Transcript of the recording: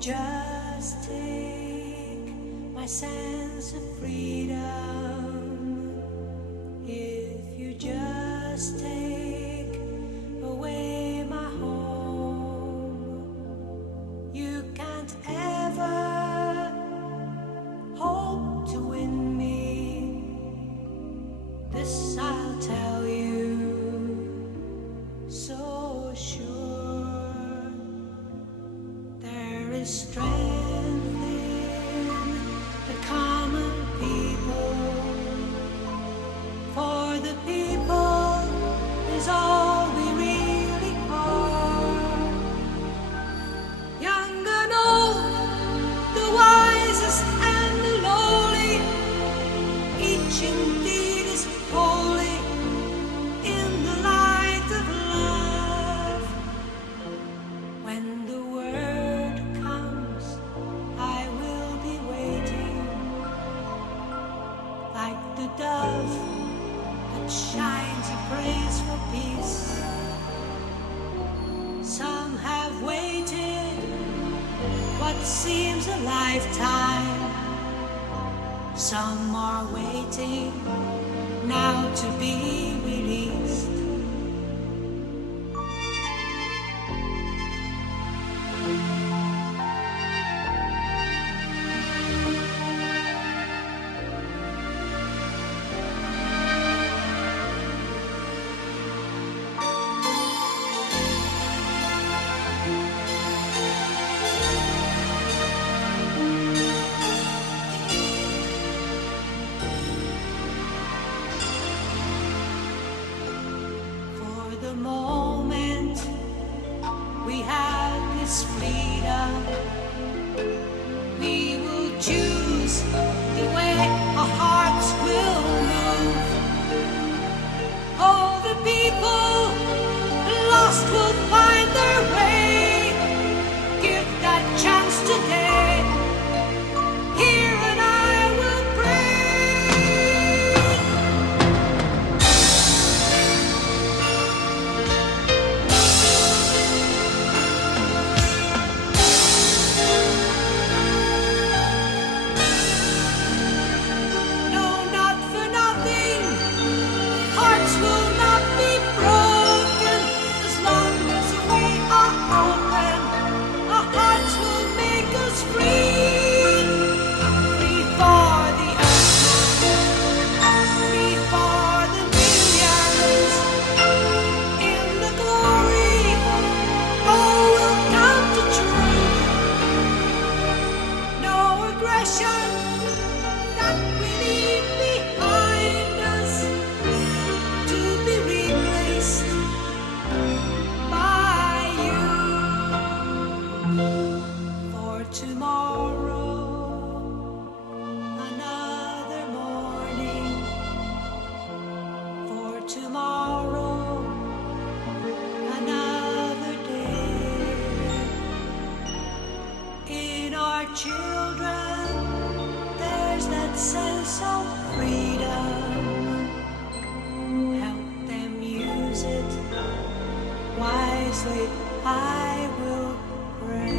just take my sense of freedom, if you just take away my home, you can't ever hope to win me. This I'll tell you so sure. There is strength in the common people. For the people is all we really are. Young and old, the wisest and the lowly, each indeed is holy in the light of love. When the word comes, I will be waiting, like the dove that shines, he prays for peace. Some have waited what seems a lifetime. Some are waiting now to be released. The moment we have this freedom, we will choose the way our hearts will move. All the people lost will find their way. Give that chance today. Here and I will pray. No, not for nothing. Hearts will not be broken as long as we are open. Our hearts will make us free. Free for the earth, free for the millions. In the glory, all will come to truth. No aggression that we leave behind us, to be replaced by you. For tomorrow, another morning. For tomorrow, another day. In our children, there's that sense of freedom. Help them use it wisely. I will pray.